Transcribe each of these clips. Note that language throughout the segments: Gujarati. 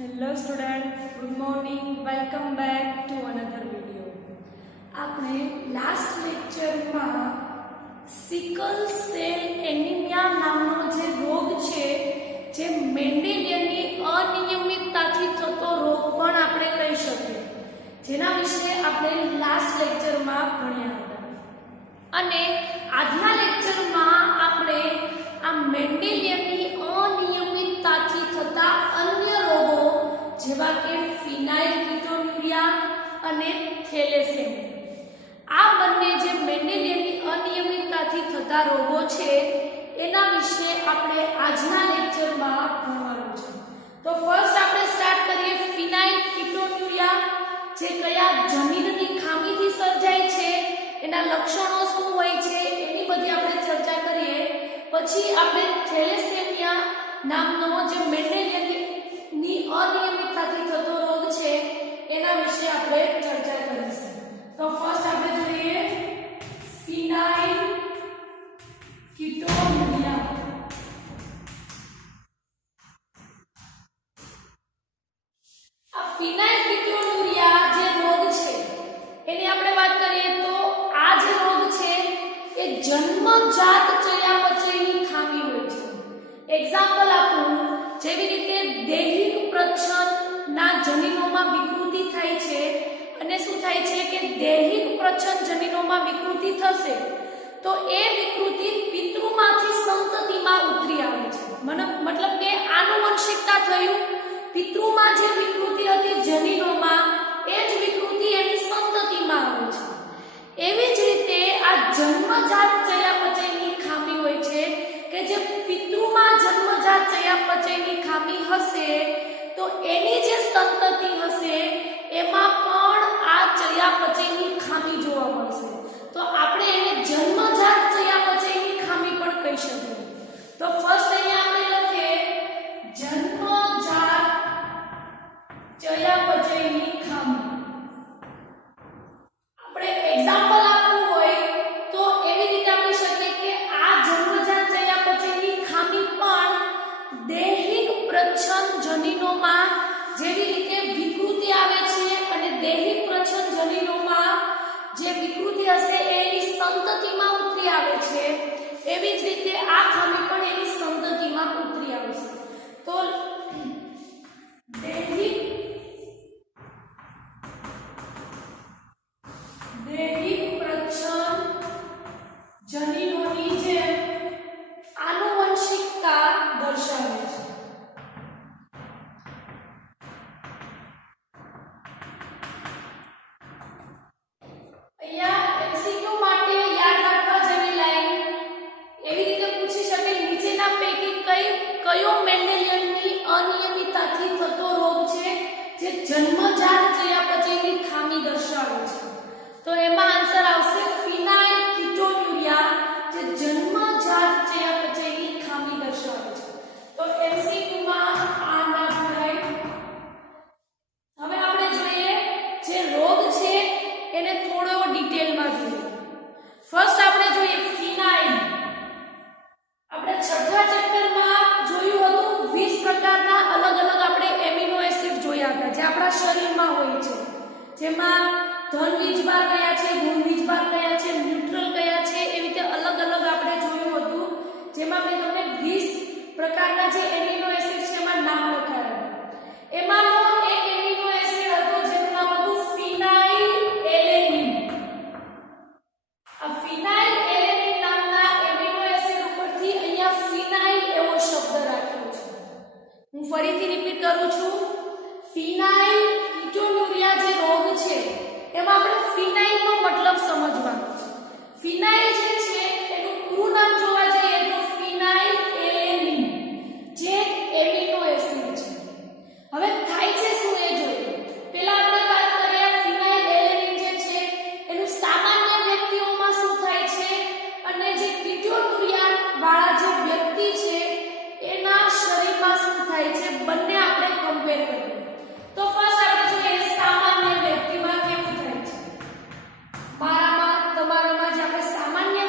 Hello student, good morning, welcome back to another video. આપણે લાસ્ટ લેક્ચરમાં સિકલ સેલ એનિમિયા નામનો જે રોગ છે જે મેન્ડેલિયનની અનિયમિતતાથી થતો રોગ પણ આપણે કહી શકીએ, જેના વિશે આપણે લાસ્ટ લેક્ચરમાં ભણ્યા હતા. અને આજના લેક્ચરમાં આપણે આ મેન્ડેલિયનની અનિયમિતતાથી થતા અન્ય રોગો જેવા કે ફિનાઇલકીટોન્યુરિયા અને થેલેસેમિયા, આ બંને જે મેન્ડેલિયનની અનિયમિતતાથી થતા રોગો છે એના વિશે આપણે આજના લેક્ચરમાં ભણવાનું છે. તો ફર્સ્ટ આપણે સ્ટાર્ટ કરીએ ફિનાઇલકીટોન્યુરિયા, જે કયા જનીનની ખામીથી સર્જાય છે, એના લક્ષણો શું હોય છે, એની બધી આપણે ચર્ચા કરીએ. પછી આપણે થેલેસેમિયા નામનો જે મેન્ડેલિયનની અનિયમિતતાથી થતો રોગ છે એના વિશે આપણે ચર્ચા કરીશું. તો ફર્સ્ટ આપણે જોઈએ ફિનાઇલકીટોન્યુરિયા. આ ફિનાઇલકીટોન્યુરિયા જે રોગ છે એની આપણે વાત કરીએ તો આ જે રોગ છે એ જન્મજાત ચયાપચયની ખામી હોય છે. એક્ઝામ્પલ આપું, જેવી રીતે દૈહિક પ્રચ્છદના જનીનોમાં વિકૃતિ થાય છે અને શું થાય છે કે દૈહિક પ્રચ્છદ જનીનોમાં વિકૃતિ થશે તો એ વિકૃતિ પિતૃમાંથી સંતતિમાં ઉતરી આવે છે. મતલબ કે આનુવંશિકતા થયું, પિતૃમાં જે વિકૃતિ હતી જનીનોમાં એ જ વિકૃતિ એની સંતતિમાં આવે છે. એવી જ રીતે આ જન્મજાત ચયાપચયની ખામી હોય છે કે જે પિતૃમાં જન્મજાત ચયાપચયની ખામી હશે તો એની જે સંતતિ હશે એમાં પણ આ ચયાપચયની ખામી જોવા મળશે. તો આપણે એને જન્મજાત ચયાપચયની ખામી પણ કહી શકીએ. તો ફર્સ્ટ અહીંયા આપણે લખીએ જન્મજાત ચયાપચયની ખામી. આપણે એક્ઝામ્પલ આપવું હોય તો એવી રીતે આપી શકીએ કે આ જન્મજાત ચયાપચયની ખામી પણ દૈહિક પ્રચ્છદ જનીનોમાં જેવી રીતે વિકૃતિ આવે છે અને દૈહિક પ્રચ્છદ જનીનોમાં જે વિકૃતિ હશે એની સંતતિમાં ઉતરી આવે છે, એવી જ રીતે આ ખામી પણ એની સંતતિમાં ઉતરી આવે છે. તો દૈહિક પ્રચ્છદ જનીનોની જે આનુવંશિકતા દર્શાવે છે. અહીંયા એમસીક્યુ માટે યાદ રાખવા જેવી લાઈન એવી રીતે પૂછી શકે, નીચેના પૈકી કયો મેન્ડેલિયનની અનિયમિતતાથી થતો રોગ છે જે જન્મજાત ચયાપચયની ખામી દર્શાવે છે? તો એમાં આન્સર આવશે ફિનાઇલકીટોન્યુરિયા, જે જન્મજાત ચયાપચયની ખામી દર્શાવે છે. તો એમસીક્યુમાં આ ના ભરાય. હવે આપણે જોઈએ જે રોગ છે એને થોડો ડિટેલમાં જોઈએ. ફર્સ્ટ આપણે જોઈએ ફિનાઇલ. આપણે છઠ્ઠા ચેપ્ટરમાં જોયું હતું 20 પ્રકારના અલગ અલગ આપણે એમિનો એસિડ જોયા હતા જે આપણા શરીરમાં હોય છે, જેમાં ધન વીજભાર કયા છે, ગુણ વીજભાર કયા છે, ન્યુટ્રલ કયા છે, એવી રીતે અલગ અલગ આપણે જોયું હતું. જેમાં મેં તમને 20 પ્રકારના જે એમિનો એસિડ છે એમાં નામ લખાયા હતા. એમાંનો એક એમિનો એસિડ હતો જેનું નામ હતું ફિનાઇલએલેનિન. આ ફિનાઇલએલેનિન નામના એમિનો એસિડ ઉપરથી અહીંયા ફિનાઇલ એવો શબ્દ રાખ્યો છે. હું ફરીથી રિપીટ કરું છું, ફિનાઇલકીટોન્યુરિયા જે રોગ છે એમાં આપણે ફિનાઇલનો મતલબ સમજવાનો છે. ફિનાઇલ જે છે એનું પૂરું નામ જોવા જઈએ તો ફિનાઇલએલેનિન, જે એમિનો એસિડ છે. હવે થાય છે શું એ જોઈએ. પહેલા આપણે વાત કરીએ ફિનાઇલએલેનિન જે છે એનું સામાન્ય વ્યક્તિઓમાં શું થાય છે અને જે કીટોન્યુરિયા વાળા જે વ્યક્તિ છે એના શરીરમાં શું થાય છે, બંને આપણે કમ્પેર કરીએ. તો ફર્સ્ટ આપણે જોઈએ સામાન્ય વ્યક્તિમાં કેવું થાય છે. મારામાં તમારામાં જે આપણે સામાન્ય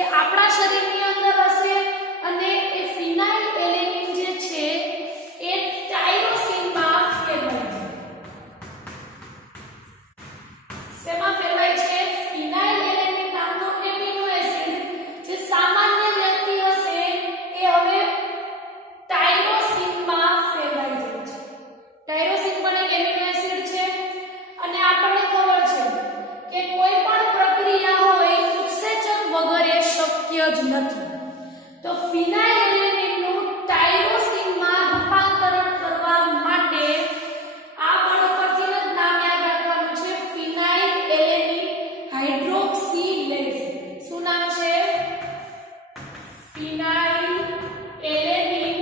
એ આપણા શરીરની અંદર હશે અને એ ફિનાઇલ એલેનિન જે છે એ ટાયરોસિનમાં ફેરવાય છે. શેમાં ફેરવાય છે? ફિનાઇલ એલેનિન નામનો એમિનો એસિડ જે સામાન્ય વ્યક્તિ હશે એ હવે ટાયરોસિનમાં ફેરવાઈ જાય છે. ટાયરોસિન પણ એક એમિનો એસિડ છે અને આપણને ખબર છે કે કોઈ પણ પ્રક્રિયા હોય ઉત્સેચક વગર એ શક્ય જ નથી. તો ફિનાઇલ એલેનિનનું ટાયરોસિનમાં રૂપાંતરણ કરવા માટે આ વર્ડ પરથી જ નામ યાદ રાખવાનું છે, ફિનાઇલ એલેનિન હાઇડ્રોક્સિલેઝ. શું નામ છે? ફિનાઇલ એલેનિન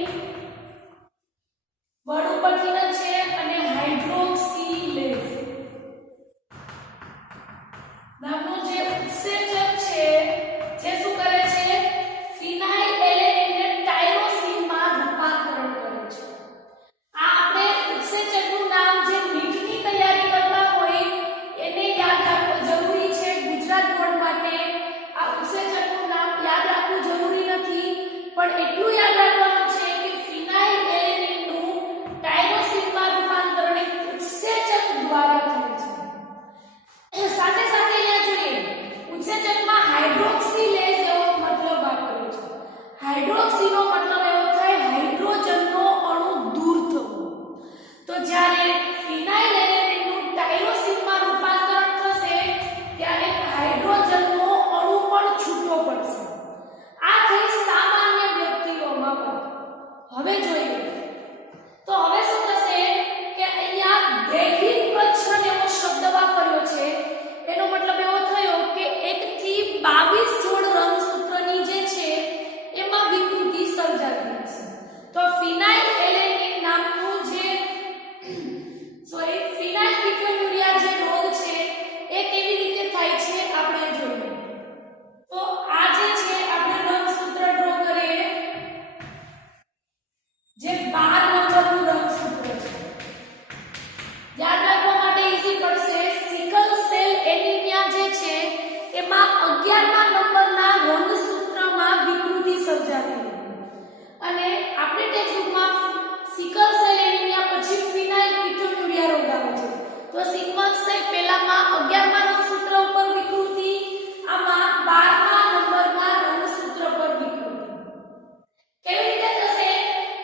વર્ડ ઉપરથી જ છે અને હાઇડ્રોક્સિલેઝ નામનું જે ઉત્સેચક છે જે શું કરે છે? ફિનાઇલ એલેનિનને ટાયરોસિનમાં રૂપાંતરણ કરે છે. આ આપણે ઉત્સેચકનું નામ જે નીટની તૈયારી કરતા હોય એને યાદ રાખવું જરૂરી છે. ગુજરાત બોર્ડ માટે આ ઉત્સેચકનું નામ યાદ રાખવું જરૂરી નથી, પણ એટલું યાદ રાખવાનું છે કે ફિનાઇલ એલેનિનનું ટાયરોસિનમાં રૂપાંતરણ એક ઉત્સેચક દ્વારા થાય છે. સાથે સાથે અહીંયા જોઈએ ઉત્સેચકમાં હાઇડ્રોક્સિલેઝ એવો મતલબ વાપર્યો છે. હાઇડ્રોક્સીનો મતલબ એવો થાય હાઇડ્રોજનનો અણુ દૂર થવો. તો જ્યારે ફિનાઇલ એલેનિનનું ટાયરોસિનમાં રૂપાંતરણ થશે ત્યારે હાઇડ્રોજનનો અણુ પણ છૂટો પડશે. આ થઈ સામાન્ય વ્યક્તિઓમાં વાત. હવે જોઈએ તો હવે શું થશે કે અહીંયા દૈહિક પ્રચ્છન્ન એવો શબ્દ વાપર્યો છે. એનો મતલબ એવો થયો કે 1 થી 22 જોડ રંગસૂત્રની જે છે એમાં વિકૃતિ સર્જાતી હશે. તો ફિનાઇલ એલેનિન નામનું જે ફિનાઇલ પિટ્યુટરિયા જે રોગ છે એ કેવી રીતે થાય છે આપણે જોઈએ. તો આ જે છે આપણે રંગસૂત્ર ડ્રો કરીએ જે 12 નંબરનું રંગસૂત્ર છે. યાદ રાખવા માટે ઈઝી પડશે. સિકલ સેલ એનિમિયા જે છે એમાં 11મા નંબરના રંગસૂત્રમાં વિકૃતિ સર્જાતી હતી અને આપણે ટેક્સ્ટબુકમાં સિકલ સેલ એનિમિયા પછી ફિનાઇલ પિટ્યુટરિયા રોગ આવે છે. તો સિક્વન્સ છે પહેલામાં 11મા રંગસૂત્ર ઉપર વિકૃતિ, આમાં 12મા નંબરના રંગસૂત્ર પર વિકૃતિ. કેવી રીતે થશે?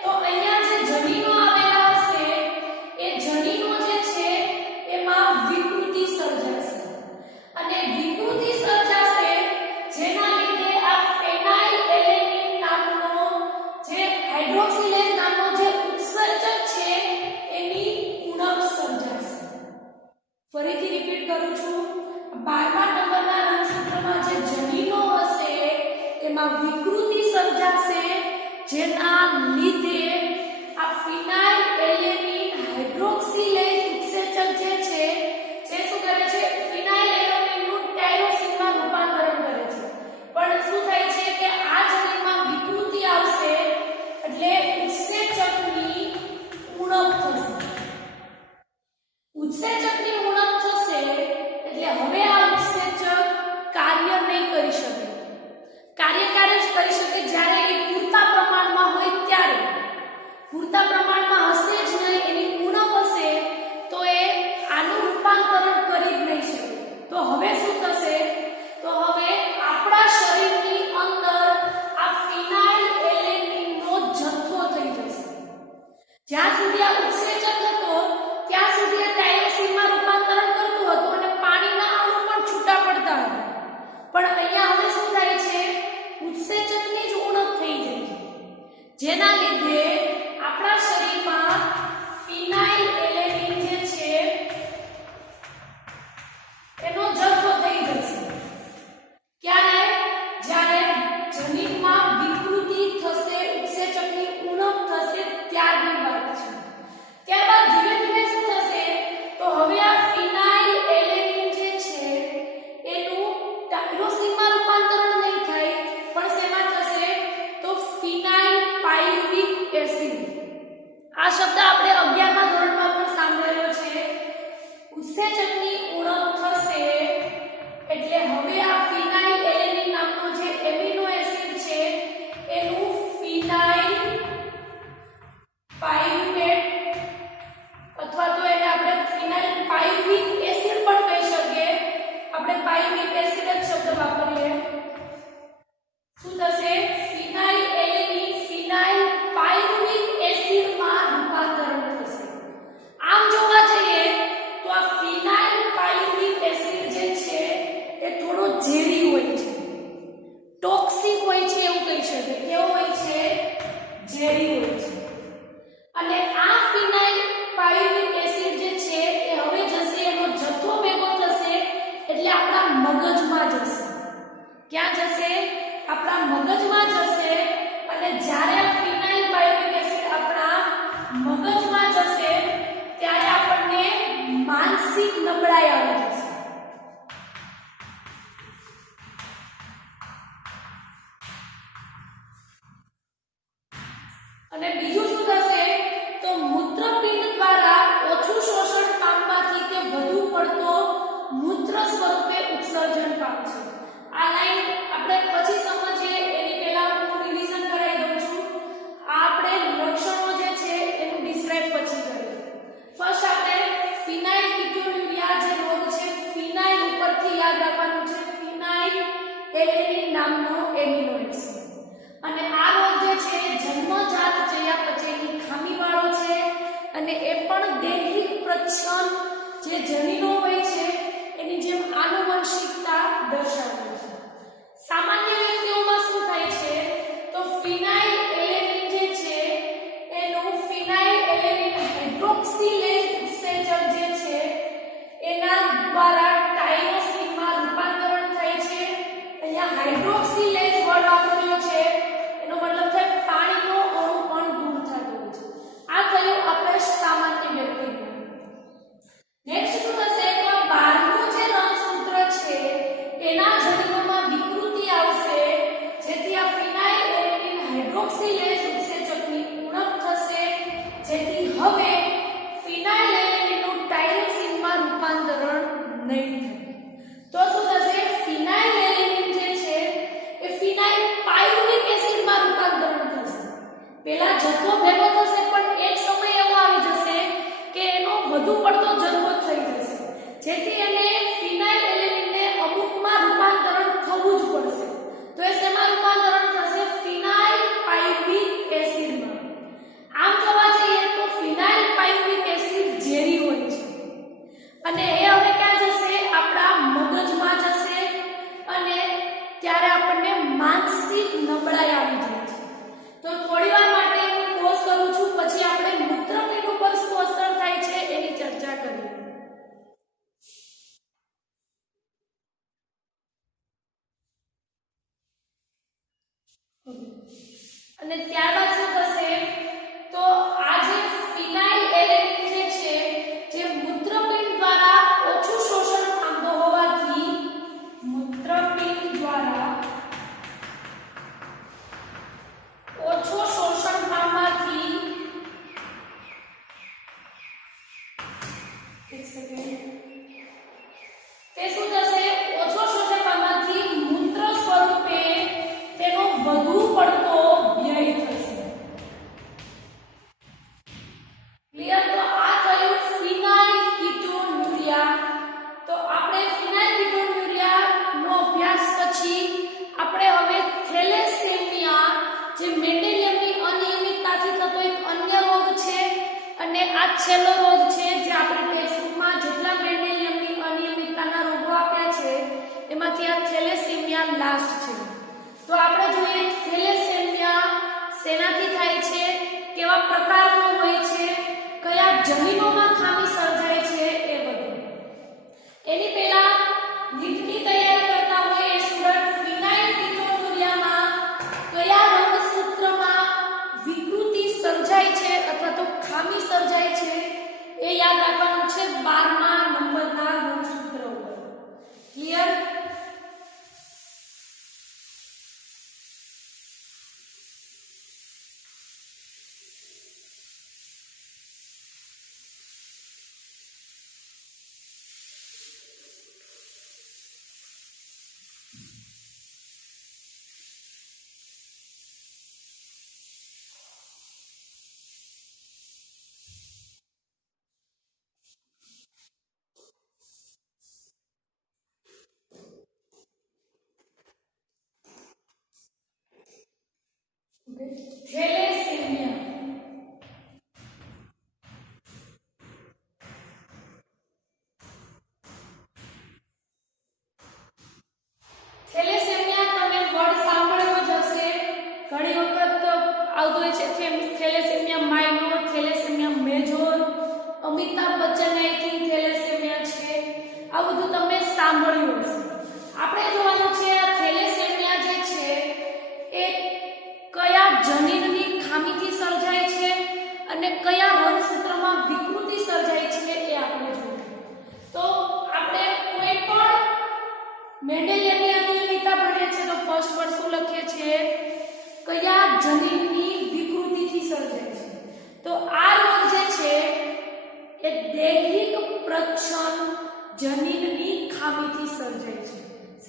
તો અહીંયા જે જનીનો આવેલા હશે એ જનીનો જે છે એમાં વિકૃતિ સર્જાશે અને વિકૃતિ સર્જાશે જેના લીધે આ ફિનાઇલ એલેનિન નામનો જે હાઇડ્રોક્સિલેઝ નામનો જે ઉત્સેચક છે એની ઉણપ સર્જાશે. ફરીથી રિપીટ કરું છું. 12મા નંબરના રંગસૂત્રમાં જે જનીનો હશે એમાં વિકૃતિ સર્જાશે જેના લીધે આ ફિનાઇલ એલેનિન હાઇડ્રોક્સિલેઝ ઉત્સેચક જે છે જે શું કરે છે? ફિનાઇલ એલેનિનનું ટાયરોસિનમાં રૂપાંતરણ કરે છે. પણ શું થાય છે કે આ જનીનમાં વિકૃતિ આવશે એટલે ઉત્સેચકની ઉણપ થશે. ઉત્સેચકની ઉણપ થશે એટલે હવે આ ઉત્સેચક કાર્ય નહીં કરી શકે. કાર્ય કરી શકે જ્યારે એ પૂરતા પ્રમાણમાં હોય ત્યારે. પૂરતા પ્રમાણમાં હશે જ નહીં, એની ઉણપ હશે તો એ આનું રૂપાંતરણ કરી જ નહીં શકે. તો હવે શું થશે? તો હવે આપણા શરીરની અંદર આ ફિનાઇલ એલેનિનનો જથ્થો થઈ જશે. જ્યાં સુધી આ ઉત્સેચક હતો ત્યાં સુધી આ ટાયરોસિનમાં રૂપાંતરણ કરતું હતું અને પાણીના અણુ પણ છૂટા પડતા હતા. પણ અહીંયા હવે શું થાય છે? ઉત્સેચકની જ ઉણપ થઈ જાય છે જેના લીધે આપણા શરીરમાં ફિનાઇલ એલેનિન જે છે એનો જથ્થો થઈ જશે. ક્યારે? જ્યારે જનીનમાં વિકૃતિ થશે, ઉત્સેચકની ઉણપ થશે ત્યારની વાત છે. ત્યારબાદ ધીમે ધીમે શું થશે? તો હવે આ ફિનાઇલ એલેનિન જે છે એનું ટાયરોસિનમાં રૂપાંતરણ નહીં થાય પણ શેમાં થશે? તો ફિનાઇલ પાયરુવિક એસિડ. આ શબ્દ આપણે 11મા ધોરણમાં પણ સાંભળેલો છે. ઉત્સેચકની ઉણપ થશે એટલે હવે આ ફિનાઇલ એલેનિન નામનો જે ઝેરી હોય છે. અને આ ફિનાઇલ પાયરુવિક એસિડ જે છે એ હવે જશે, એનો જથ્થો ભેગો થશે એટલે આપણા મગજમાં જશે. ક્યાં જશે? આપણા મગજમાં જશે. અને જ્યારે આ ફિનાઇલ પાયરુવિક એસિડ આપણા મગજમાં જશે ત્યારે આપણને માનસિક નબળાઈ આવી જશે. અને બીજું શું થશે? તો મૂત્રપિંડ દ્વારા ઓછું શોષણ પામવાથી તે વધુ પડતો મૂત્ર સ્વરૂપે ઉત્સર્જન પામશે. આ લાઈન આપણે પછી સમજીએ એની પહેલા હું રિવિઝન કરાવી દઉં છું. આ આપણે લક્ષણો જે છે એનું ડિસ્ક્રાઇબ પછી કરીએ. ફર્સ્ટ આપણે ફિનાઇલ કીટોન્યુરિયા જે રોગ છે, ફિનાઇલ ઉપરથી યાદ રાખવાનું છે, ફિનાઇલ એલેનિન નામનો એમિનો એસિડ. અને આ રોગ જે છે જન્મજાત ચયાપચયની ખામીવાળો છે અને એ પણ દૈહિક પ્રચ્છન્ન જે જનીનો હોય છે એની જેમ આનુવંશિકતા દર્શાવે છે. સામાન્ય વ્યક્તિઓમાં શું થાય છે? તો ફિનાઇલ એલેનિન જે છે એનું ફિનાઇલ એલેનિન હાઇડ્રોક્સિલેઝ ઉત્સેચક જે છે એના દ્વારા ટાયરોસિનમાં રૂપાંતરણ થાય છે. અહીંયા હાઇડ્રોક્સિલેઝ વર્ડ વાપર્યો છે, એનો મતલબ થાય પાણીનો અણુ પણ દૂર થતો હોય છે. આ થયું આપણે સામાન્ય વ્યક્તિમાં. નેક્સ્ટ શું થશે? તો બહારનું જે રંગસૂત્ર છે એના જનીનોમાં વિકૃતિ આવશે, જેથી આ ફિનાઇલ એલેનિન હાઇડ્રોક્સિલેઝ ઉત્સેચકની ઉણપ થશે, જેથી હવે ફિનાઇલ એલેનિનનું ટાયરોસિનમાં રૂપાંતરણ નહીં થાય. તો શું થશે? ફિનાઇલ એલેનિન જે છે એ ફિનાઇલ પાયરુવિક એસિડમાં રૂપાંતરણ થશે. પેલા જથ્થો ભેગો થશે પણ એક સમય એવો આવી જશે કે એનો વધુ પડતો જથ્થો થઈ જશે, જેથી એને ફિનાઇલ એલેનિનને અમુકમાં રૂપાંતરણ થવું જ પડશે. તો એ શેમાં રૂપાંતરણ થશે? ફિનાઇલ પાયરુવિક એસિડમાં. આમ જોવા જઈએ તો ફિનાઇલ પાયરુવિક એસિડ ઝેરી હોય છે અને એ હવે ક્યાં જશે? આપણા મગજમાં જશે અને ત્યારે આપણને માનસિક નબળાઈ આવી જાય છે. તો થોડીવાર માટે હું પોઝ કરું છું, પછી આપણે મૂત્રપિંડ ઉપર શું અસર થાય છે એની ચર્ચા કરીએ. અને ત્યારબાદ શું થશે? તો આ જે ફિનાઇલ એલેનિન જે છે જે મૂત્રપિંડ દ્વારા ઓછું શોષણ પામતો હોવાથી મૂત્રપિંડ દ્વારા ઓછું શોષણ પામવાથી એક સેકન્ડ તે શું થશે? ઓછો શોષણ પામવાથી મૂત્ર સ્વરૂપે તેનો વધુ પડતો વ્યય થશે. ક્લિયર? તો આ થયું ફિનાઇલ કીટોન્યુરિયા. તો આપણે ફિનાઇલ કીટોન્યુરિયાનો અભ્યાસ પછી આપણે હવે થેલેસેમિયા જે મેન્ડેલિયમની અનિયમિતતાથી થતો એક અન્ય રોગ છે અને આ છેલ્લો રોગ છે જે આપણે ટેક્સ્ટબુકમાં જેટલા મેન્ડેલિયમની અનિયમિતતાના રોગો આપ્યા છે એમાંથી આ થેલેસેમિયા લાસ્ટ છે. તો આપણે જોઈએ થેલેસેમિયા શેનાથી થાય છે, કેવા પ્રકારનો હોય છે, કયા જનીનોમાં ખામી સર્જાય છે એ બધું. એની પહેલા નીટની તૈયારી કરતા હોય એ સ્ટુડન્ટ ફિનાઇલ કીટોન્યુરિયામાં કયા રંગસૂત્રમાં વિકૃતિ સર્જાય છે અથવા તો ખામી સર્જાય છે એ યાદ રાખવાનું છે 12મા નંબરના રંગસૂત્ર ઉપર. ક્લિયર? થેલેસેમિયા. થેલેસેમિયા તમે વર્ડ સાંભળ્યો જ હશે, ઘણી વખત આવતો હોય છે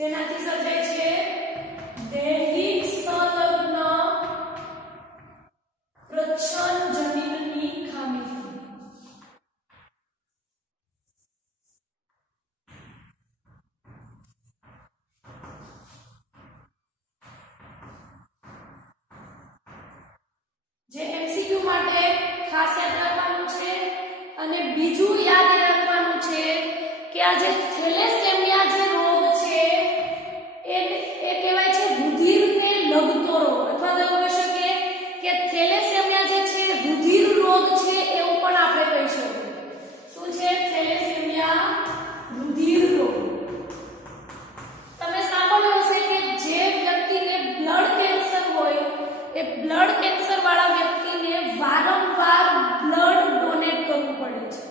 શેનાથી સર્જાય છે? દૈહિક સંલગ્ન પ્રચ્છન્ન જનીનની ખામીથી. જે એમસીક્યુ માટે ખાસ યાદ રાખવાનું છે. અને બીજું યાદ રાખવાનું છે કે આ જે થેલેસેમિયા જે રોગ છે એ કહેવાય છે રુધિરને લગતો રોગ, અથવા તો કહી શકીએ કે થેલેસેમિયા જે છે રુધિર રોગ છે એવું પણ આપણે કહી શકીએ. શું છે થેલેસેમિયા? રુધિર રોગ. તમે સાંભળ્યું હશે કે જે વ્યક્તિને બ્લડ કેન્સર હોય એ બ્લડ કેન્સર વાળા વ્યક્તિને વારંવાર બ્લડ ડોનેટ કરવું પડે છે.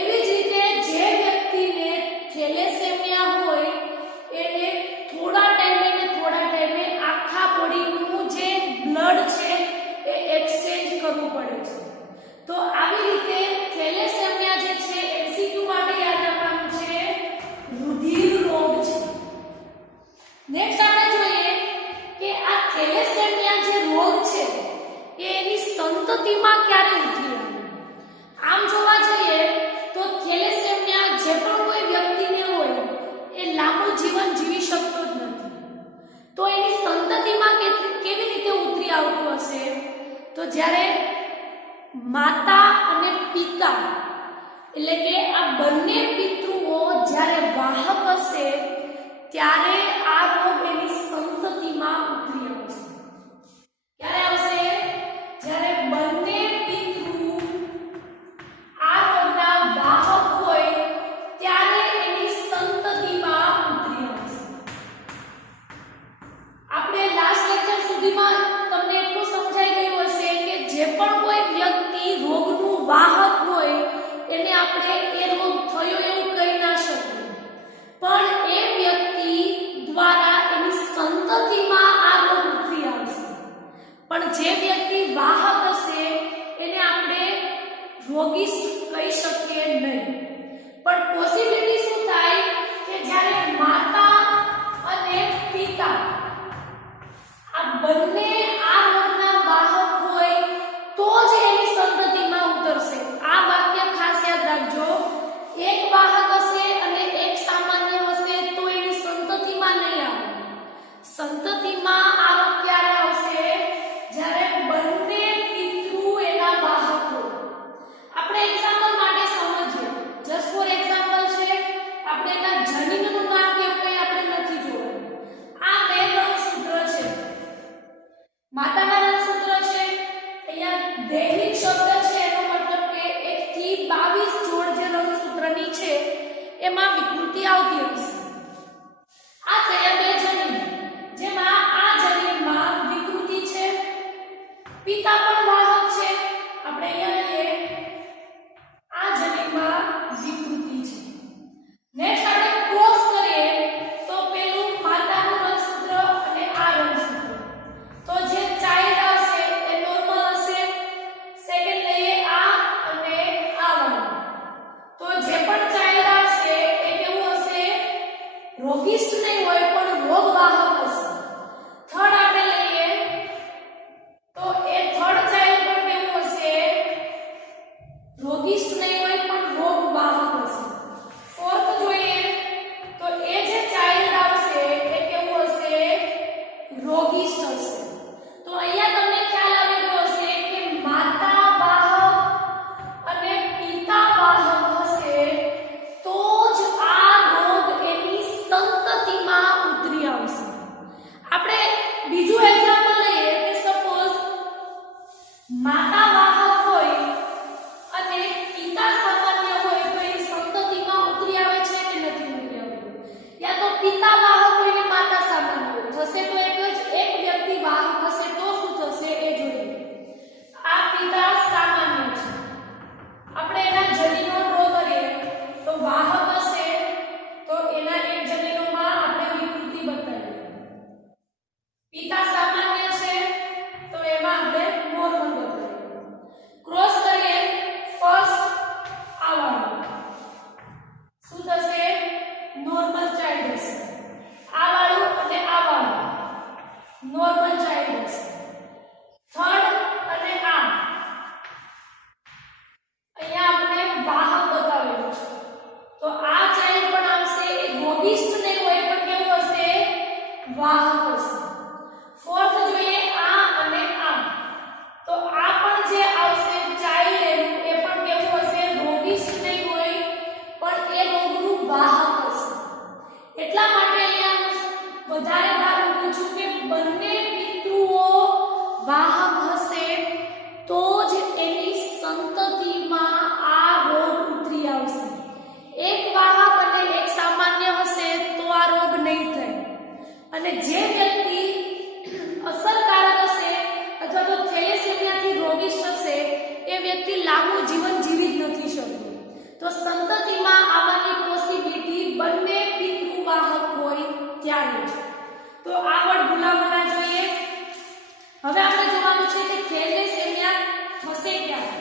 એવી જ રીતે જે વ્યક્તિને થેલેસેમિયા હોય એને થોડા ટાઈમે આખા બોડીનું જે બ્લડ છે એ એક્સચેન્જ કરવું પડે છે. તો આવી રીતે થેલેસેમિયા જે છે એમસીક્યુ માટે યાદ રાખવાનું છે રુધિર રોગ છે. નેક્સ્ટ આપણે જોઈએ કે આ થેલેસેમિયા જે રોગ છે એ એની સંતતિમાં ક્યારે ઉતરી આવે. આમ જોવા જઈએ તો થેલેસેમિયા જે પણ કોઈ વ્યક્તિને હોય એ લાંબુ જીવન જીવી શકતો જ નથી. તો એની સંતતિમાં કેવી રીતે ઉતરી આવતું હશે? તો જ્યારે માતા અને પિતા એટલે કે આ બંને પિતૃઓ જ્યારે વાહક હશે ત્યારે આ રોગ એની સંતતિમાં ઉતરી આવશે. ક્યારે આવશે? જ્યારે બંને પિતૃ આ રોગના વાહક હોય ત્યારે એની સંતતિમાં ઉતરી આવશે. આપણે લાસ્ટ લેક્ચર સુધીમાં તમને એટલું સમજાઈ ગયું હશે કે જે પણ કોઈ વ્યક્તિ રોગનું વાહક હોય એને આપણે એ રોગ થયો એવું કહી ના શકીએ, પણ એ વ્યક્તિ દ્વારા એની સંતતિમાં આ રોગ ઉતરી આવશે. પણ જે વ્યક્તિ વાહક હશે એને આપણે રોગિષ્ટ કહી શકીએ નહીં. પણ પોસિબિલિટી શું થાય કે જ્યારે માતા અને પિતા આ બંને આ રોગના વાહક હોય તો જ એની સંતતિમાં ઉતરશે. આ વાક્ય ખાસ યાદ રાખજો. એક વાહક હશે અને એક સામાન્ય હશે તો એની સંતતિમાં નહીં આવે. સંતતિમાં આ રોગ ક્યારે આવશે? જ્યારે બંને પિતૃ એના વાહક હોય. આપણે એક્ઝામ્પલ માટે સમજીએ. જસ્ટ ફોર એક્ઝામ્પલ છે, આપણે એના જનીનનું નામ કેવું કંઈ આપણે નથી જોવાનું. આ બે રંગસૂત્ર છે, માતાના રંગસૂત્ર છે. અહીંયા દૈહિક શબ્દ છે એનો મતલબ કે 1 થી 22 જોડ જે રંગસૂત્રની છે એમાં વિકૃતિ આવતી હશે. આ થયા બે જનીન, જેમાં આ જનીનમાં વિકૃતિ છે. પિતા પણ વાહક છે. આપણે અહીંયા લઈએ આ જનીનમાં વિકૃતિ છે. નેક્સ્ટ આપણે ક્રોસ કરીએ તો પેલું માતાનું રંગસૂત્ર અને આ રંગસૂત્ર, તો જે ચાઇલ્ડ આવશે એ નોર્મલ હશે. સેકન્ડ લઈએ આ અને આ વાળું, તો જે પણ ચાઇલ્ડ આવશે એ કેવું હશે? રોગિષ્ટ નહીં હોય પણ રોગવાહક હશે. થર્ડ આપણે લઈએ તો એ થર્ડ ચાઇલ્ડ પણ કેવું હશે? રોગિષ્ટ નહીં હોય પણ રોગવાહક હશે. ફોર્થ જોઈએ તો એ જે ચાઇલ્ડ આવશે એ કેવું હશે? રોગિષ્ટ હશે. તો અહીંયા તમને ખ્યાલ આવી ગયો હશે કે માતા વાહક અને પિતા વાહક હશે તો જ આ રોગ એની સંતતિમાં ઉતરી આવશે. આપણે બીજું એક્ઝામ્પલ લઈએ કે સપોઝ માતા વાહક હોય અને પિતા સામાન્ય હોય તો એની સંતતિમાં ઉતરી આવે છે કે નથી ઉતરી આવતું? યા તો પિતા વાહક હોય ને માતા સામાન્ય હોય, થશે તો એક વ્યક્તિ વાહક હશે તો શું થશે એ જોઈએ. આ પિતા સામાન્ય છે. આપણે એના જનીનો ડ્રો કરીએ તો વાહક હશે તો એના એક જનીનોમાં આપણે વિકૃતિ બતાવીએ. પિતા સામાન્ય છે તો એમાં આપણે નોર્મલ બતાવીએ. ક્રોસ કરીએ ફર્સ્ટ આવવાનું શું થશે? નોર્મલ ચાઇલ્ડ હશે. વ્યક્તિ લાંબુ જીવન જીવી જ નથી શકતો. તો સંતતિમાં આવવાની પોસિબિલિટી બંને પિતૃવાહક હોય ત્યારે જ. તો આગળ ભૂલામણા જોઈએ. હવે આપણે જોવાનું છે કે થેલેસેમિયા થશે ક્યારે.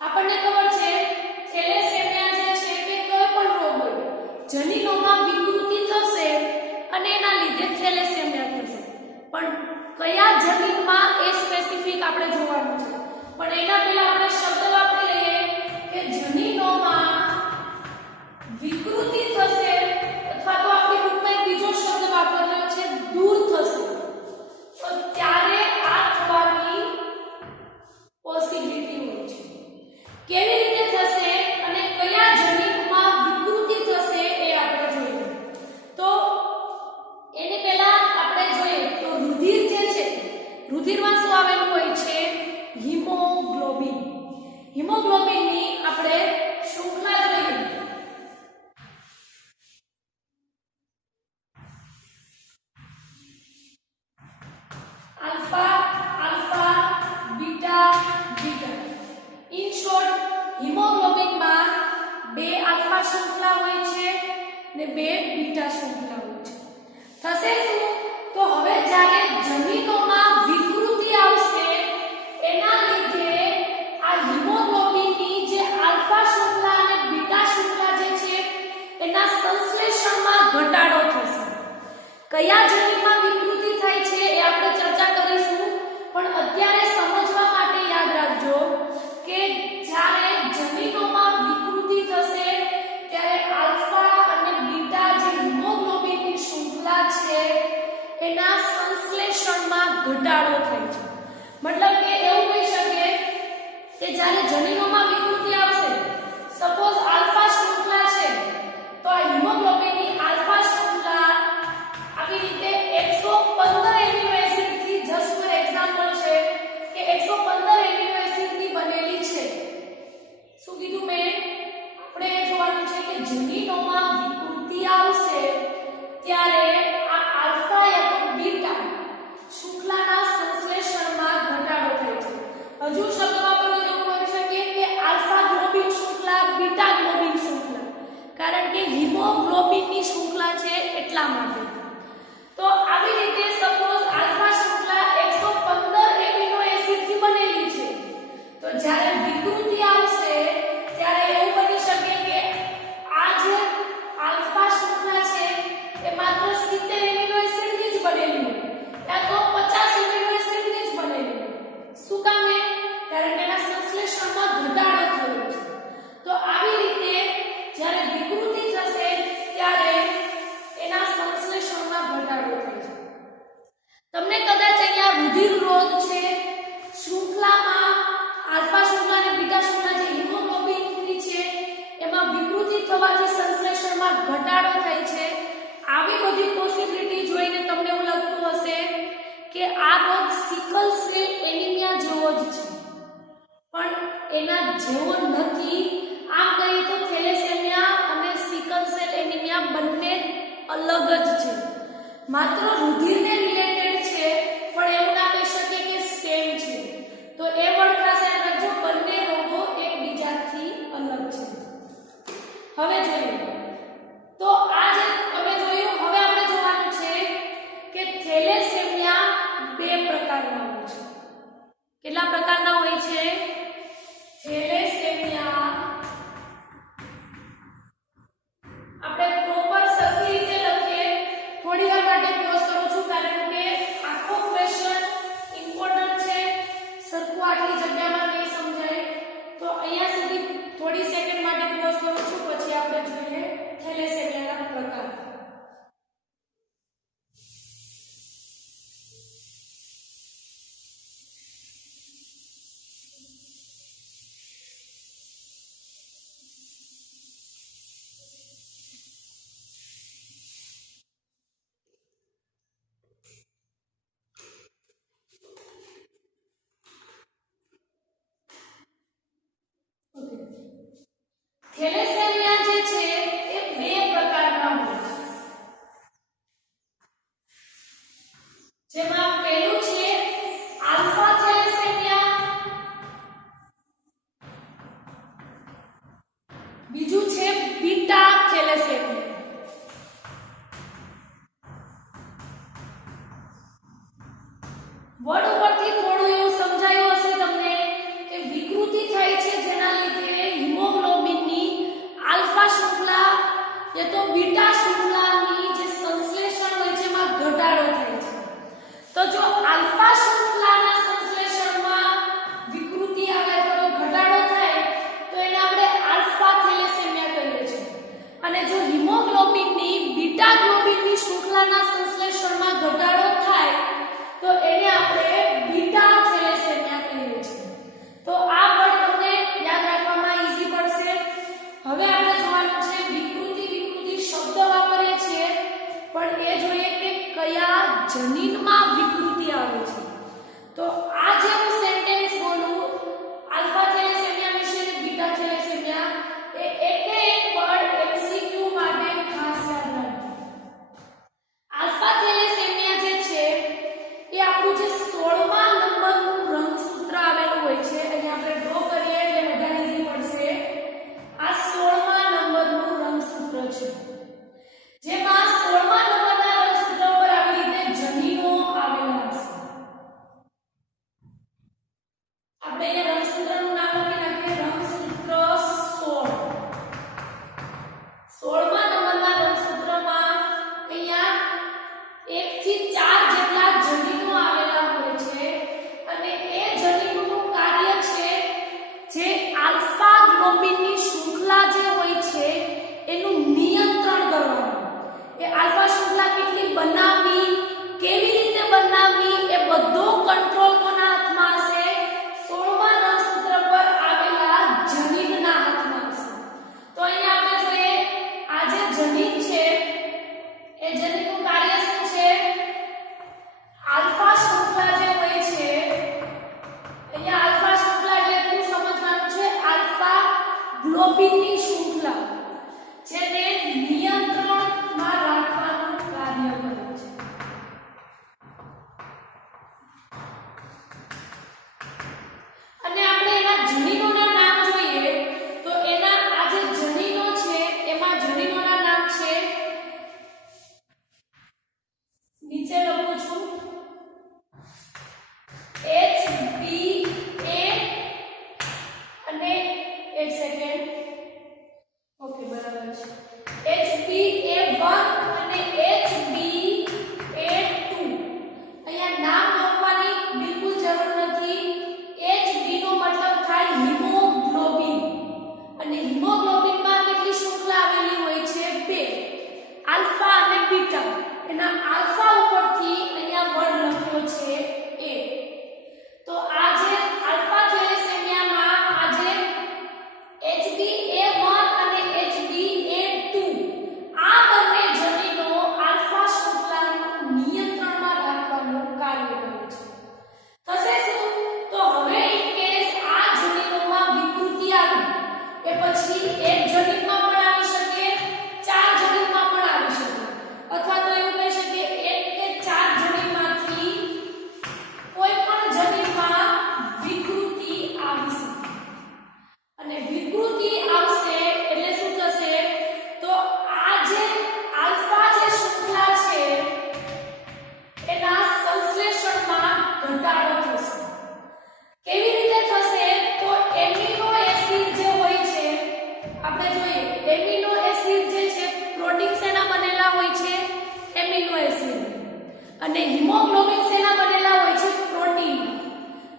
આપણને ખબર છે થેલેસેમિયા જે છે કે કોઈ પણ રોગ હોય, જનીનોમાં વિકૃતિ થશે અને એના લીધે થેલેસેમિયા થશે. પણ કયા જનીનમાં એ સ્પેસિફિક આપણે જોવાનું છે. પણ એના પહેલા આપણે શબ્દ વાપરી લઈએ કે જનીનોમાં વિકૃતિ થશે, અથવા તો આપણી બુકમાં એક બીજો શબ્દ વાપરેલો છે દૂર થશે. તો ત્યારે આ થવાની પોસિબિલિટી હોય છે. કેવી રીતે થશે અને કયા જનીનમાં વિકૃતિ થશે એ આપણે જોઈએ. તો એની પહેલા આપણે જોઈએ તો રુધિર જે છે, રુધિરમાં શું આવેલું હોય છે? હિમોગ્લોબિન. હિમોગ્લોબિનની આપણે શૃંખલા જોઈએ. Alpha alpha, beta beta. In short, હિમોગ્લોબિનમાં 2 આલ્ફા શૃંખલા હોય છે ને 2 બીટા શૃંખલા હોય છે. થશે શું? તો હવે જ્યારે જનીનોમાં વિકૃતિ આવશે એના લીધે આ હિમોગ્લોબિનની જે આલ્ફા શૃંખલા અને બીટા શૃંખલા જે છે એના સંશ્લેષણમાં ઘટાડો થશે. કયા જનીનમાં વિકૃતિ થાય છે એ આપણે ચર્ચા કરીશું. પણ અત્યારે સમજવા માટે યાદ રાખજો કે જ્યારે જનીનોમાં વિકૃતિ થશે ત્યારે આલ્ફા અને બીટા જે હિમોગ્લોબિનની શૃંખલા છે એના સંશ્લેષણમાં ઘટાડો થાય છે. મતલબ કે એવું કહી શકીએ કે જ્યારે જનીનોમાં વિકૃતિ આવશે, સપોઝ આલ્ફા શૃંખલા છે, તો આ હિમોગ્લોબિનની આલ્ફા શૃંખલા આવી રીતે 115 એમિનો એસિડ થી, જસ્ટ ફોર એક્ઝામ્પલ છે કે 115 એમિનો એસિડ થી બનેલી છે. શું કીધું મેં? આપણે જોવાનું છે કે જનીનોમાં વિકૃતિ આવશે ત્યારે આ આલ્ફા યા તો બીટા શૃંખલાના સંશ્લેષણમાં ઘટાડો થાય છે. હજુ શબ્દ વાપરવો એવું કરી શકીએ કે આલ્ફા ગ્લોબિન શૃંખલા, બીટા ગ્લોબિન શૃંખલા, કારણ કે હિમોગ્લોબિનની શૃંખલા છે એટલા માટે. તો આવી રીતે સપોઝ આલ્ફા શૃંખલા 115 એમિનો એસિડ થી બનેલી છે, તો જ્યારે વિકૃતિ આવશે ત્યારે એવું બની શકે કે આ જે આલ્ફા શૃંખલા છે એ માત્ર 70 એમિનો એસિડ થી જ બનેલી હોય, યા તો 50 એમિનો એસિડ થી જ બનેલી હોય. શું કામ? કારણ કે એના સંશ્લેષણમાં ઘટાડો થયો છે. તો આવી રીતે જ્યારે વિકૃતિ થશે ત્યારે એના સંશ્લેષણમાં ઘટાડો થાય છે. તમને કદાચ અહીંયા રુધિર રોગ છે, શૃંખલામાં આલ્ફા શૃંખલા અને બીટા શૃંખલા જે હિમોગ્લોબિનની છે એમાં વિકૃતિ થવાથી સંશ્લેષણમાં ઘટાડો થાય છે. આવી બધી પોસિબિલિટી જોઈને તમને એવું લાગતું હશે કે આ રોગ સિકલ સેલ એનિમિયા જેવો જ છે, પણ એના જેવો નથી. આમ કહીએ તો થેલેસેમિયા અને સિકલ સેલ એનિમિયા બંને અલગ જ છે. માત્ર રુધિરને રિલેટેડ છે, પણ એવું ના કહી શકીએ કે સેમ છે. તો એ વર્ડ ખાસ યાદ રાખજો, બંને રોગો એકબીજાથી અલગ છે. હવે જોઈએ તો આ જે તમે જોયું, હવે આપણે જોવાનું છે કે થેલેસેમિયા 2 પ્રકારના હોય છે. કેટલા પ્રકારના હોય છે? થેલેસેમિયા આપણે પ્રોપર સરખી રીતે લખીએ. થોડી વાર માટે ક્લોઝ કરું છું કારણ કે આખો ક્વેશ્ચન ઇમ્પોર્ટન્ટ છે. સરખું આટલી જગ્યામાં નહીં સમજાય, તો અહીંયા સુધી થોડી સેકન્ડ માટે ક્લોઝ કરું છું. પછી આપણે જોઈએ થેલેસેમિયાના પ્રકાર. થેલેસેમિયા જે છે એ 2 પ્રકારના હોય છે. બીજું છે બીટા થેલેસેમિયા। વર્ડ ઉપરથી થોડું એવું સમજાયું હશે તમને કે વિકૃતિ થાય છે જેના લીધે હિમોગ્લોબિનની આલ્ફા શૃંખલા યા તો બીટા શૃંખલાની જે સંશ્લેષણ હોય છે એમાં ઘટાડો થાય છે। તો જો આલ્ફા શૃંખલાના સંશ્લેષણમાં વિકૃતિ આવે તો ઘટાડો થાય તો એને આપણે આલ્ફા થેલેસેમિયા કહીએ છીએ। અને જો હિમોગ્લોબિનની બીટા ગ્લોબિનની શૃંખલાના સંશ્લેષણમાં ઘટાડો થાય તો એને આપણે બીટા થેલેસેમિયા કહીએ છીએ। તો આ વર્ડ તમને યાદ રાખવામાં ઈઝી પડશે। હવે આપણે જોવાનું છે વિકૃતિ શબ્દ વાપરીએ છીએ પણ એ જોઈએ કે કયા જનીનમાં વિકૃતિ આવે છે। તો આ જે હું સેન્ટેન્સ બોલું આલ્ફા થેલેસેમિયા વિશે અને બીટા થેલેસેમિયા એ એક વર્ડ એમસીક્યુ માટે ખાસ યાદ રાખજો। આલ્ફા થેલેસેમિયા જે છે એ આપણું જે 16મા નંબરનું રંગસૂત્ર આવેલું હોય છે અહીં આપણે ડ્રો કરીએ એટલે વધારે ઈઝી પડશે। આ 16મા નંબરનું રંગસૂત્ર છે જેમાં 16મા નંબરના રંગસૂત્ર પર આવી રીતે જનીનો આવેલા હશે। આપણે અહીંયા રંગસૂત્રનું નામ લખી નાખીએ રંગસૂત્ર 16મા નંબરના રંગસૂત્રમાં અહીંયા 1 થી 4 જેટલા જનીનો આવેલા હોય છે અને એ જનીનોનું કાર્ય છે જે આલ્ફા ગ્લોબિનની શૃંખલા જે હોય છે એનું નિયંત્રણ કરવાનું। એ આલ્ફા શૃંખલા કેટલી બનાવવી કેવી રીતે બનાવવી એ બધો કંટ્રોલ કોના હાથમાં હશે 16મા રંગસૂત્ર પર આવેલા જનીનના હાથમાં હશે। તો અહીંયા આપણે જોઈએ આ જે જનીન છે એ જનીનનું કાર્ય શું છે આલ્ફા શૃંખલા જે હોય છે અહીંયા આલ્ફા શૃંખલા એટલે શું સમજવાનું છે આલ્ફા ગ્લોબિનની શૃંખલા જેને નિયંત્રણમાં રાખવાનું કાર્ય કરે છે। અને આપણે એના જનીનોના નામ જોઈએ તો એના આ જે જનીનો છે એમાં જનીનોના નામ છે નીચે લખું છું HBA અને એક સેકન્ડ ઓકે બરાબર છે HBA1 અને HBA2 અહીંયા નામ લખવાની બિલકુલ જરૂર નથી। HB નો મતલબ થાય હિમોગ્લોબિન અને હિમોગ્લોબિનમાં કેટલી શૃંખલા આવેલી હોય છે 2 આલ્ફા અને બીટા। એના આલ્ફા ઉપરથી અહીંયા વર્ડ લખ્યો છે A। તો આ જે આલ્ફા થેલેસેમિયામાં આ જે HbA1 અને HbA2 આ બંને જનીનો આલ્ફા શૃંખલાનું નિયંત્રણમાં રાખવાનું કાર્ય કરે છે। થશે શું તો હવે ઇન કેસ આ જનીનોમાં વિકૃતિ આવી એ પછી એક જનીનમાં પણ આવી શકે 4 જનીનમાં પણ આવી શકે અથવા તો એવું કહી શકીએ 1 કે 4 જનીનમાંથી કોઈ પણ જનીનમાં વિકૃતિ આવી શકે। અને વિકૃતિ આવશે એટલે શું થશે તો આ જે આલ્ફા જે શૃંખલા છે એના સંશ્લેષણમાં ઘટાડો થશે। કેવી રીતે થશે તો એમિનો એસિડ જે હોય છે આપણે જોઈએ એમિનો એસિડ જે છે પ્રોટીન શેના બનેલા હોય છે એમિનો એસિડ અને હિમોગ્લોબિન શેના બનેલા હોય છે પ્રોટીન।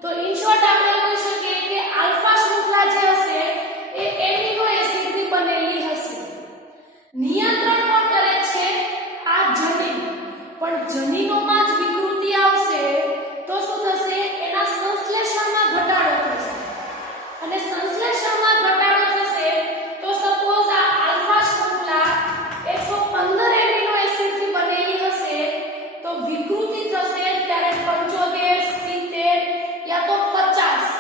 તો ઇન શોર્ટ આપણે કહી શકીએ કે આલ્ફા શૃંખલા જે હશે એ એમિનો એસિડથી બનેલી હશે। નિયંત્રણ કોણ કરે છે આ જનીન પણ જનીનોમાં જ વિકૃતિ આવશે તો શું થશે એના સંશ્લેષણમાં ઘટાડો થશે અને સંશ્લેષણમાં ઘટાડો થશે તો સપોઝ આ આલ્ફા શૃંખલા 115 એમિનો એસિડથી બનેલી હશે તો વિકૃતિ થશે ત્યારે 75 70 યા તો 50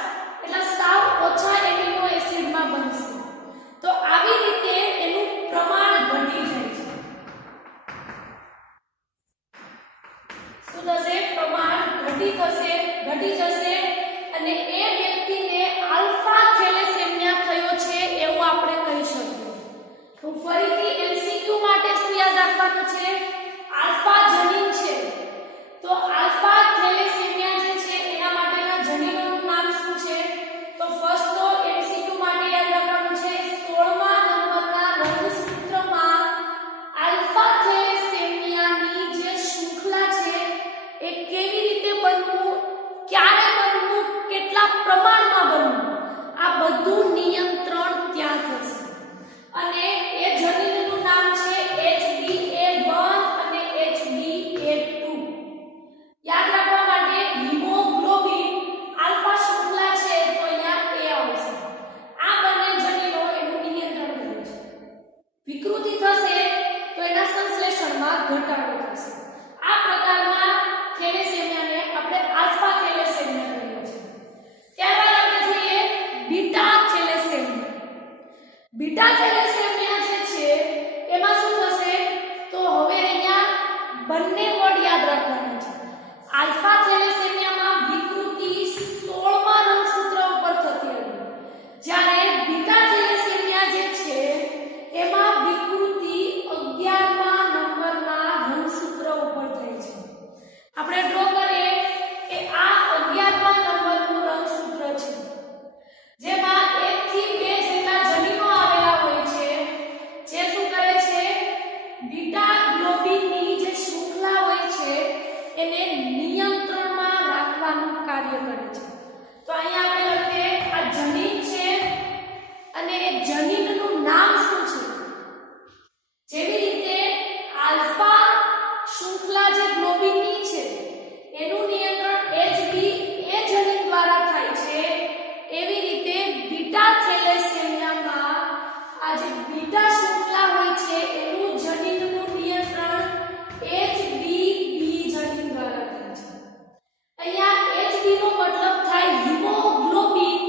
બીટા થેલેસેમિયા જે છે એમાં શું થશે? તો હવે અહીંયા બંને વર્ડ યાદ રાખવાના છે. આલ્ફા થેલેસેમિયામાં વિકૃતિ 16મા રંગસૂત્ર ઉપર થતી હતી, જ્યારે બીટા થેલેસેમિયા જે છે એમાં વિકૃતિ 11મા નંબરના રંગસૂત્ર ઉપર થઈ છે. આપણે ડ્રો કરીએ કે આ 11મા નંબરનું રંગસૂત્ર છે, જેમાં 1 થી 2 જેટલા જનીનો આવેલા હોય છે, જે શું કરે છે? બીટા ગ્લોબિનની જે શૃંખલા હોય છે એને નિયંત્રણમાં રાખવાનું કાર્ય કરે છે. તો અહીંયા આપણે લખીએ આ જનીન છે અને એ જનીનનું નામ શું છે? જેવી રીતે આલ્ફા શૃંખલા જે ગ્લોબિનની છે એનું નિયંત્રણ HB એ જનીન દ્વારા થાય છે, એવી રીતે બીટા થેલેસેમિયામાં આ જે બીટા શૃંખલા હોય છે એનું જનીનનું નિયંત્રણ HBB જનીન દ્વારા થાય છે. અહીંયા HB નો મતલબ થાય હિમોગ્લોબિન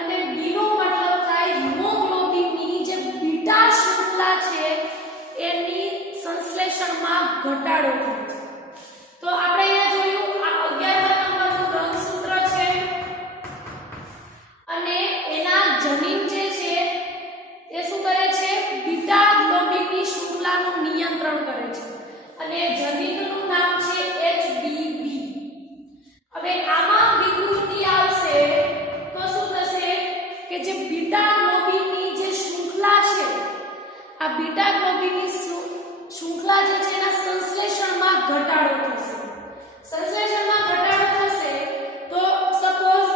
અને B નો મતલબ થાય હિમોગ્લોબિનની જે બીટા શૃંખલા છે એની સંશ્લેષણમાં ઘટાડો થાય છે. તો આપણે અહીંયા જોયું આ 11મા નંબરનું રંગસૂત્ર છે અને એના જનીન જે છે એ શું કરે છે? બીટા ગ્લોબિનની શૃંખલાનું નિયંત્રણ કરે છે અને જનીનનું નામ છે HBB. હવે આમાં વિકૃતિ આવશે તો શું થશે કે જે બીટા ગ્લોબિનની જે શૃંખલા છે, આ બીટા ગ્લોબિનની શૃંખલા જે છે એના સંશ્લેષણમાં ઘટાડો થશે. સંશ્લેષણમાં ઘટાડો થશે તો સપોઝ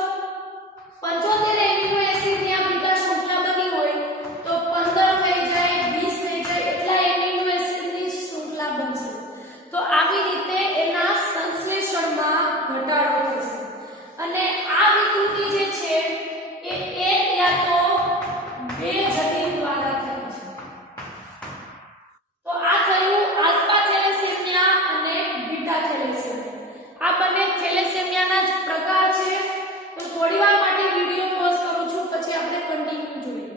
75 એમિનો એસિડ ત્યાં બીટા શૃંખલા બની હોય તો 15 થઈ જાય, 20 થઈ જાય, એટલા એમિનો એસિડની શૃંખલા બનશે. તો આવી રીતે એના સંશ્લેષણમાં ઘટાડો થશે અને આ વિકૃતિ જે છે એ એક યા તો 2 જનીન દ્વારા થાય છે. તો આ થયું આલ્ફા થેલેસેમિયા અને બીટા થેલેસેમિયા. આ બંને થેલેસેમિયાના જ પ્રકાર છે. તો થોડીવાર માટે વિડિયો પોઝ કરું છું, પછી આપણે કન્ટિન્યુ જોઈએ.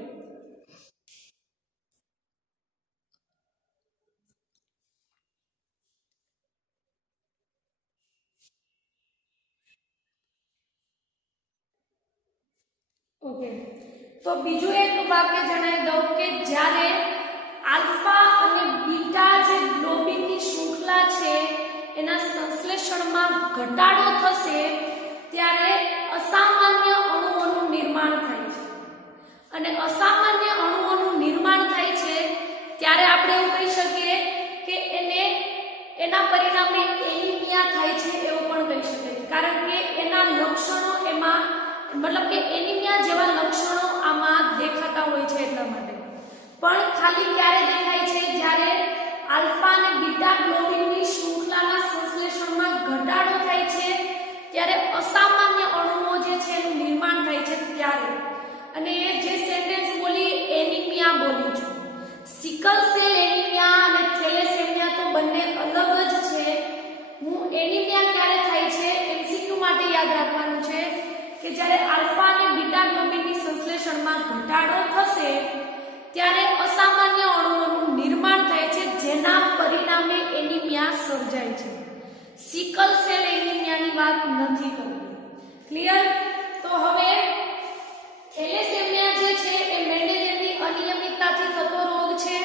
ઓકે, તો બીજું એક વાક્ય જણાવી દઉં કે જ્યારે આલ્ફા અને બીટા જે ગ્લોબિનની શૃંખલા છે એના સંશ્લેષણમાં ઘટાડો થશે ત્યારે અસામાન્ય અણુઓનું નિર્માણ થાય છે. અને અસામાન્ય અણુઓનું નિર્માણ થાય છે ત્યારે આપણે એવું કહી શકીએ કે એના પરિણામે એનિમિયા થાય છે એવું પણ કહી શકીએ, કારણ કે એના લક્ષણો એમાં મતલબ કે એનિમિયા જેવા લક્ષણો આમાં દેખાતા હોય છે. એટલા માટે પણ ખાલી ક્યારે દેખાય છે? જ્યારે આલ્ફા અને બીટા ગ્લોબિનની શૃંખલાના સંશ્લેષણમાં ઘટાડો થાય છે ત્યારે અસામાન્ય અણુઓ જે છે એનું નિર્માણ થાય છે ત્યારે. અને એ જે સેન્ટેન્સ બોલી એનિમિયા બોલી છું. સિકલ સેલ એનિમિયા અને થેલેસેમિયા તો બંને અલગ જ છે. હું એનિમિયા ક્યારે થાય છે એમસીક્યુ માટે યાદ રાખવાનું છે કે જ્યારે આલ્ફા અને બીટા ગ્લોબિનની સંશ્લેષણમાં ઘટાડો થશે ત્યારે અસામાન્ય અણુઓનું નિર્માણ થાય છે, જેના પરિણામે એનિમિયા સર્જાય છે. સિકલ સેલ એનિમિયાની વાત નથી કરવી. ક્લિયર? તો હવે થેલેસેમિયા જે છે એ મેન્ડેલિયનની અનિયમિતતાથી થતો રોગ છે,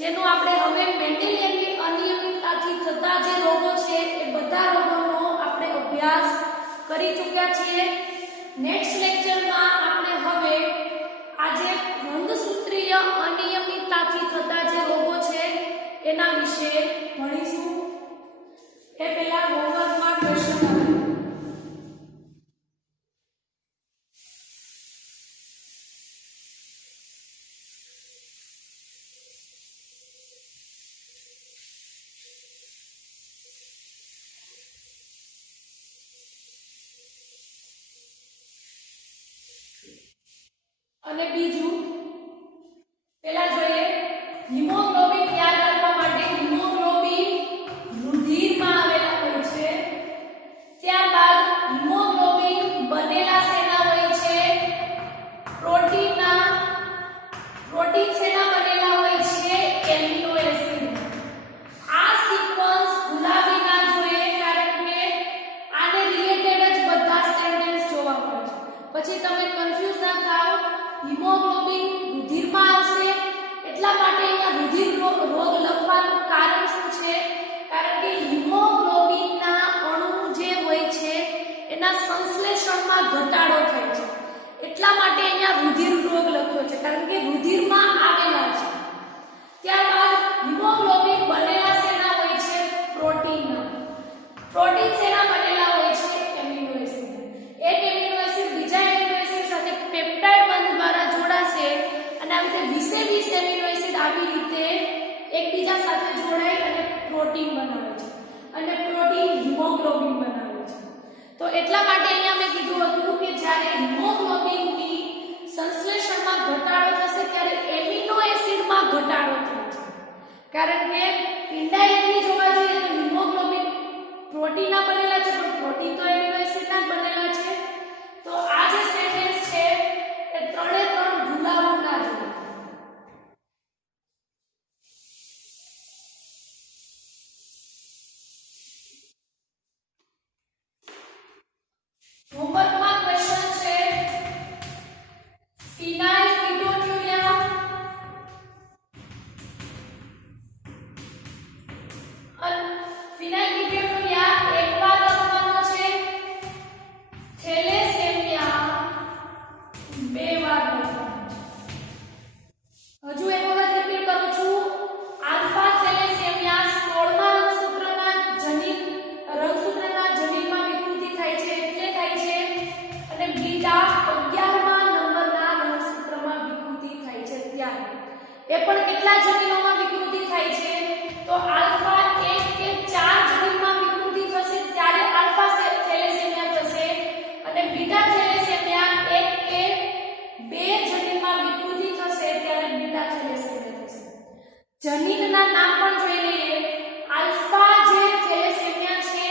જેનો આપણે હવે મેન્ડેલિયનની અનિયમિતતાથી થતા જે રોગો છે એ બધા રોગોનો આપણે અભ્યાસ કરી ચૂક્યા છીએ. નેક્સ્ટ લેક્ચરમાં આપણે હવે આજે રંગસૂત્રીય અનિયમિતતાથી થતા જે રોગો છે એના વિશે ભણીશું. એ પહેલા હોમવર્કમાં ક્વેશ્ચન આવે. અને બીજું પહેલા જોઈએ હિમોગ્લોબિન. યાદ રાખવા માટે હિમોગ્લોબિન રુધિરમાં આવેલા હોય છે. ત્યારબાદ હિમોગ્લોબિન બનેલા શેના હોય છે? પ્રોટીનના પ્રોટીન શેના બનેલા હોય છે? Amino acid. આ સિક્વન્સ ભૂલાવી ના જોઈએ, કારણ કે આને રિલેટેડ જ બધા સેન્ટેન્સ જોવા મળે છે. પછી તમે કન્ફ્યુઝ ના થાઓ. હિમોગ્લોબિન રુધિરમાં આવશે, એટલા માટે અહીંયા રુધિર રોગ લખવાનું કારણ શું છે? કારણ કે હિમોગ્લોબિનના અણુ જે હોય છે એના સંશ્લેષણમાં ઘટાડો થાય છે, એટલા માટે અહીંયા રુધિર રોગ લખ્યો છે, કારણ કે રુધિરમાં આવેલા છે. ત્યારબાદ હિમોગ્લોબિન બનેલા શેના હોય છે? પ્રોટીનના. પ્રોટીન શેના બનેલા હોય છે? Amino acid. એક એમિનો એસિડ બીજા એમિનો એસિડ સાથે પેપ્ટાઇડ બંધ દ્વારા જોડાશે અને આવી રીતે 20 એમિનો એસિડ આવી રીતે એકબીજા સાથે જોડાઈ અને પ્રોટીન બનાવે છે, અને પ્રોટીન હિમોગ્લોબિન બનાવે છે. તો એટલા માટે અહીંયા મેં કીધું હતું કે જ્યારે હિમોગ્લોબિનની સંશ્લેષણમાં ઘટાડો થશે ત્યારે એમિનો એસિડમાં ઘટાડો થાય છે, કારણ કે ઇનડાયરેક્ટલી જોવા જઈએ તો હિમોગ્લોબિન પ્રોટીનના બનેલા છે, પણ પ્રોટીન તો એમિનો એસિડના જ બનેલા છે. તો આ જે સેન્ટેન્સ છે એ ત્રણે ત્રણ ભૂલાવું ના જોઈએ. હોમવર્કમાં ક્વેશ્ચન છે ફિનાઇલ કીટોન્યુરિયા એક વાર લખવાનો છે, થેલેસેમિયા બે વાર લખવાનો છે. હજુ એક વખત રિપીટ કરું છું. આલ્ફા થેલેસેમિયા 16મા રંગસૂત્રના જનીનમાં વિકૃતિ થાય છે એટલે થાય છે, અને બીટા 11મા નંબરના રંગસૂત્રમાં વિકૃતિ થાય છે ત્યારે. એ પણ કેટલા જનીનોમાં વિકૃતિ થાય છે? તો આલ્ફા 1 કે 4 જનીનમાં વિકૃતિ થશે ત્યારે આલ્ફા થેલેસેમિયા થશે, અને બીટા થેલેસેમિયા 1 કે 2 જનીનમાં વિકૃતિ થશે ત્યારે બીટા થેલેસેમિયા થશે. જનીનના નામ પણ જોઈ લઈએ. આલ્ફા જે થેલેસેમિયા છે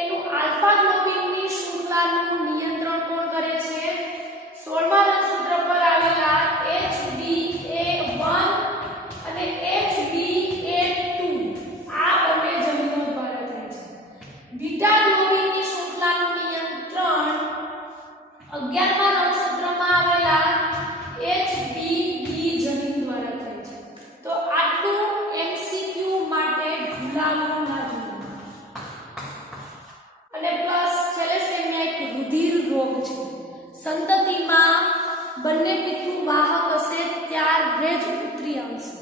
એનું આલ્ફા ગ્લોબિનની શૃંખલાનું નિયંત્રણ કોણ કરે છે? 16મા રંગસૂત્ર પર આવેલા HbA1 અને HbA2 આ બંને જનીનો દ્વારા થાય છે. બીટા ગ્લોબિનની શૃંખલાનું નિયંત્રણ 11મા રંગસૂત્રમાં આવેલા HbB જનીન દ્વારા થાય છે. તો આટલું MCQ માટે ભૂલાવું ના જોઈએ. અને પ્લસ થેલેસેમિયા એક રુધિર રોગ છે. સંતતિમાં બંને પિતૃ વાહક હશે ત્યારે જ ઉતરી આવશે.